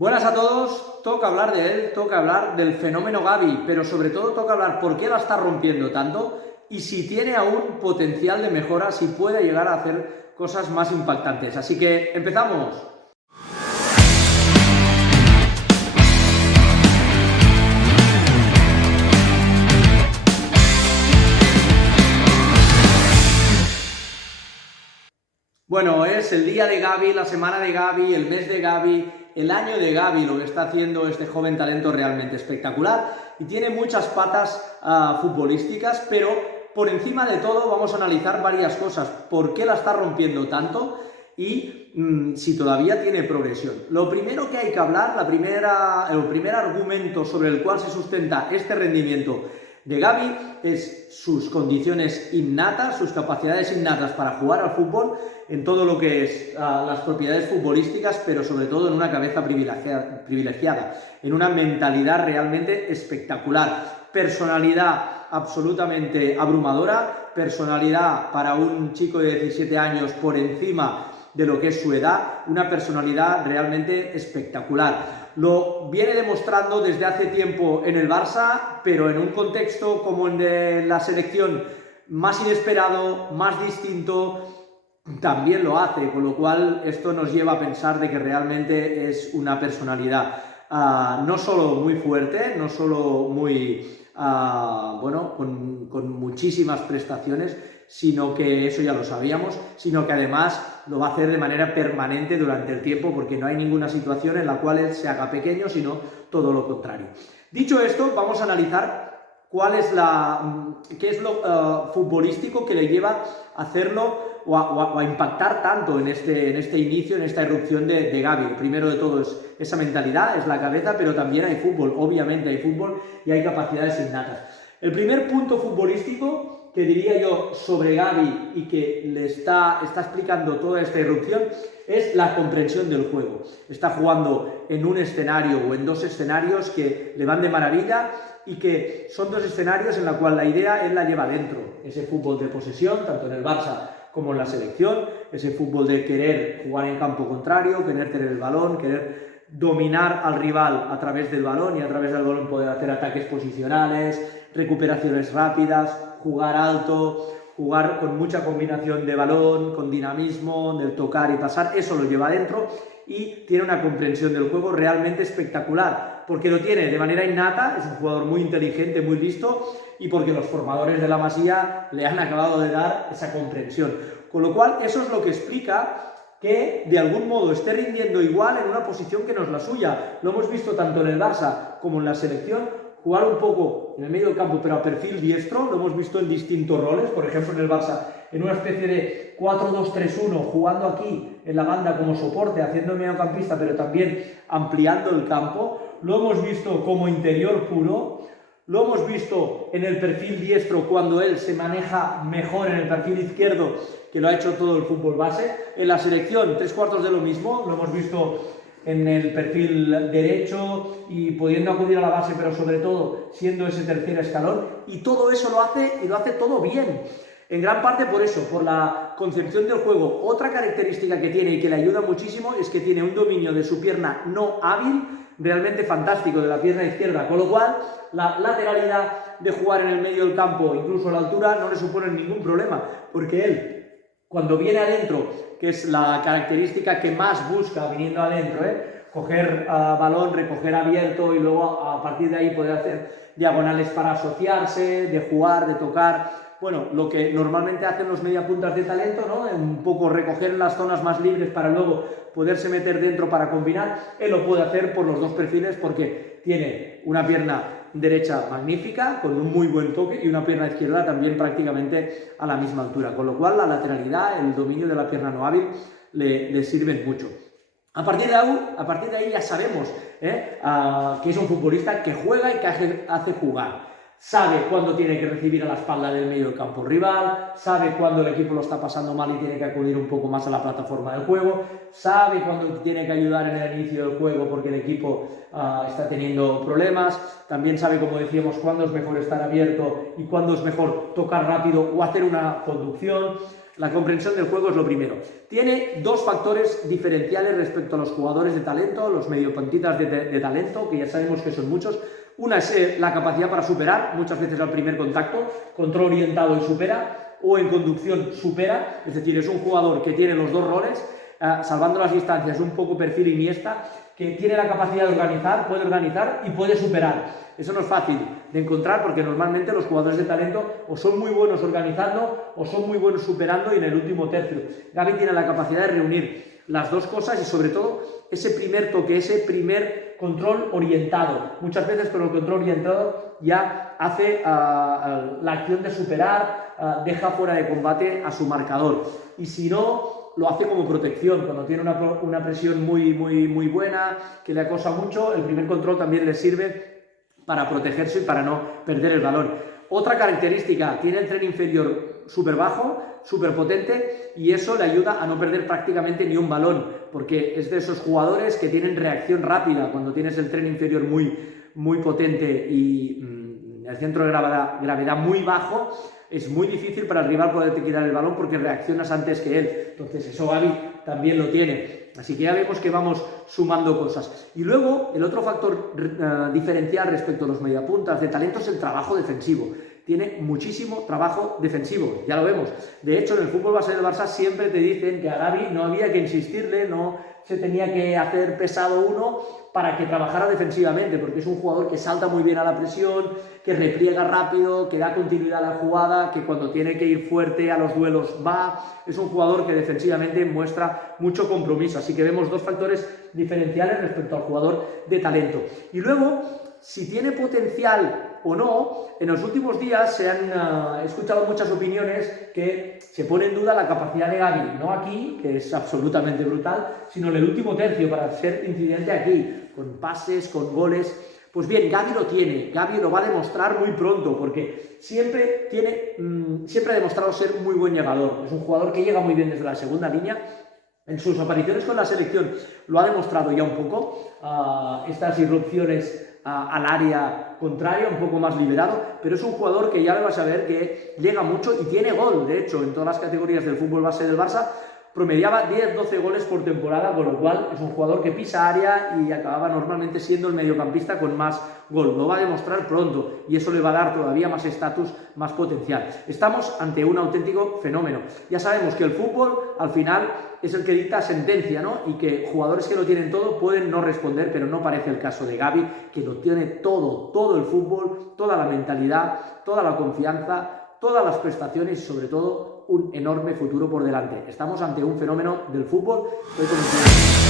Buenas a todos, toca hablar de él, toca hablar del fenómeno Gavi, pero sobre todo toca hablar por qué la está rompiendo tanto y si tiene aún potencial de mejora, si puede llegar a hacer cosas más impactantes. Así que empezamos. Bueno, es el día de Gavi, la semana de Gavi, el mes de Gavi, el año de Gavi, lo que está haciendo este joven talento realmente espectacular y tiene muchas patas futbolísticas, pero por encima de todo vamos a analizar varias cosas, por qué la está rompiendo tanto y si todavía tiene progresión. Lo primero que hay que hablar, el primer argumento sobre el cual se sustenta este rendimiento de Gavi es sus condiciones innatas, sus capacidades innatas para jugar al fútbol en todo lo que es las propiedades futbolísticas, pero sobre todo en una cabeza privilegiada, en una mentalidad realmente espectacular, personalidad absolutamente abrumadora, personalidad para un chico de 17 años por encima de lo que es su edad, una personalidad realmente espectacular. Lo viene demostrando desde hace tiempo en el Barça, pero en un contexto como el de la selección más inesperado, más distinto, también lo hace, con lo cual esto nos lleva a pensar de que realmente es una personalidad no solo muy fuerte, no solo muy, con muchísimas prestaciones, sino que eso ya lo sabíamos, sino que además lo va a hacer de manera permanente durante el tiempo, porque no hay ninguna situación en la cual él se haga pequeño, sino todo lo contrario. Dicho esto, vamos a analizar qué es lo futbolístico que le lleva a hacerlo o a impactar tanto en este inicio, en esta irrupción de Gavi. Primero de todo es esa mentalidad, es la cabeza, pero también hay fútbol, obviamente hay fútbol y hay capacidades innatas. El primer punto futbolístico que diría yo sobre Gavi y que le está explicando toda esta irrupción es la comprensión del juego. Está jugando en un escenario o en dos escenarios que le van de maravilla y que son dos escenarios en los cuales la idea él la lleva dentro. Ese fútbol de posesión, tanto en el Barça como en la selección, ese fútbol de querer jugar en campo contrario, querer tener el balón, querer dominar al rival a través del balón y a través del balón poder hacer ataques posicionales, recuperaciones rápidas, jugar alto, jugar con mucha combinación de balón, con dinamismo, del tocar y pasar, eso lo lleva adentro y tiene una comprensión del juego realmente espectacular, porque lo tiene de manera innata, es un jugador muy inteligente, muy listo, y porque los formadores de la Masía le han acabado de dar esa comprensión. Con lo cual, eso es lo que explica que de algún modo esté rindiendo igual en una posición que no es la suya. Lo hemos visto tanto en el Barça como en la selección, jugar un poco en el medio del campo, pero a perfil diestro, lo hemos visto en distintos roles, por ejemplo en el Barça, en una especie de 4-2-3-1, jugando aquí en la banda como soporte, haciendo mediocampista, pero también ampliando el campo. Lo hemos visto como interior puro, lo hemos visto en el perfil diestro cuando él se maneja mejor en el perfil izquierdo, que lo ha hecho todo el fútbol base. En la selección, 3/4 de lo mismo, lo hemos visto en el perfil derecho y pudiendo acudir a la base, pero sobre todo siendo ese tercer escalón, y todo eso lo hace, y lo hace todo bien, en gran parte por eso, por la concepción del juego. Otra característica que tiene y que le ayuda muchísimo es que tiene un dominio de su pierna no hábil realmente fantástico, de la pierna izquierda, con lo cual la lateralidad de jugar en el medio del campo, incluso a la altura, no le supone ningún problema, porque él, cuando viene adentro, que es la característica que más busca viniendo adentro, coger balón, recoger abierto y luego a partir de ahí poder hacer diagonales para asociarse, de jugar, de tocar. Bueno, lo que normalmente hacen los mediapuntas de talento, ¿no? Un poco recoger las zonas más libres para luego poderse meter dentro para combinar. Él lo puede hacer por los dos perfiles porque tiene una pierna derecha magnífica, con un muy buen toque, y una pierna izquierda también prácticamente a la misma altura, con lo cual la lateralidad, el dominio de la pierna no hábil le sirven mucho. A partir de ahí ya sabemos que es un futbolista que juega y que hace jugar. Sabe cuándo tiene que recibir a la espalda del medio del campo rival, sabe cuándo el equipo lo está pasando mal y tiene que acudir un poco más a la plataforma del juego, sabe cuándo tiene que ayudar en el inicio del juego porque el equipo está teniendo problemas, también sabe, como decíamos, cuándo es mejor estar abierto y cuándo es mejor tocar rápido o hacer una conducción. La comprensión del juego es lo primero. Tiene dos factores diferenciales respecto a los jugadores de talento, los mediopuntistas de talento, que ya sabemos que son muchos. Una es la capacidad para superar, muchas veces al primer contacto, control orientado y supera, o en conducción supera, es decir, es un jugador que tiene los dos roles, salvando las distancias, un poco perfil Iniesta, que tiene la capacidad de puede organizar y puede superar. Eso no es fácil de encontrar porque normalmente los jugadores de talento o son muy buenos organizando o son muy buenos superando y en el último tercio. Gavi tiene la capacidad de reunir las dos cosas y sobre todo ese primer toque, ese primer control orientado. Muchas veces con el control orientado ya hace la acción de superar, deja fuera de combate a su marcador. Y si no, lo hace como protección, cuando tiene una presión muy buena, que le acosa mucho, el primer control también le sirve para protegerse y para no perder el balón. Otra característica, tiene el tren inferior súper bajo, súper potente, y eso le ayuda a no perder prácticamente ni un balón, porque es de esos jugadores que tienen reacción rápida. Cuando tienes el tren inferior muy potente y el centro de gravedad muy bajo, es muy difícil para el rival poderte quitar el balón porque reaccionas antes que él. Entonces eso Gavi también lo tiene. Así que ya vemos que vamos sumando cosas. Y luego, el otro factor diferencial respecto a los mediapuntas de talento es el trabajo defensivo. Tiene muchísimo trabajo defensivo, ya lo vemos. De hecho, en el fútbol base del Barça siempre te dicen que a Gavi no había que insistirle, no se tenía que hacer pesado uno para que trabajara defensivamente, porque es un jugador que salta muy bien a la presión, que repliega rápido, que da continuidad a la jugada, que cuando tiene que ir fuerte a los duelos va. Es un jugador que defensivamente muestra mucho compromiso. Así que vemos dos factores diferenciales respecto al jugador de talento. Y luego, si tiene potencial o no, en los últimos días se han escuchado muchas opiniones que se pone en duda la capacidad de Gavi, no aquí, que es absolutamente brutal, sino en el último tercio para ser incidente aquí, con pases, con goles. Pues bien, Gavi lo tiene, Gavi lo va a demostrar muy pronto, porque siempre ha demostrado ser muy buen llegador. Es un jugador que llega muy bien desde la segunda línea. En sus apariciones con la selección lo ha demostrado ya un poco, estas irrupciones al área contraria, un poco más liberado, pero es un jugador que ya le vas a ver que llega mucho y tiene gol. De hecho, en todas las categorías del fútbol base del Barça promediaba 10-12 goles por temporada, con lo cual es un jugador que pisa área y acababa normalmente siendo el mediocampista con más gol. Lo va a demostrar pronto y eso le va a dar todavía más estatus, más potencial. Estamos ante un auténtico fenómeno. Ya sabemos que el fútbol al final es el que dicta sentencia, ¿no? Y que jugadores que lo tienen todo pueden no responder, pero no parece el caso de Gavi, que lo tiene todo el fútbol, toda la mentalidad, toda la confianza, todas las prestaciones y sobre todo un enorme futuro por delante. Estamos ante un fenómeno del fútbol. Estoy convencido.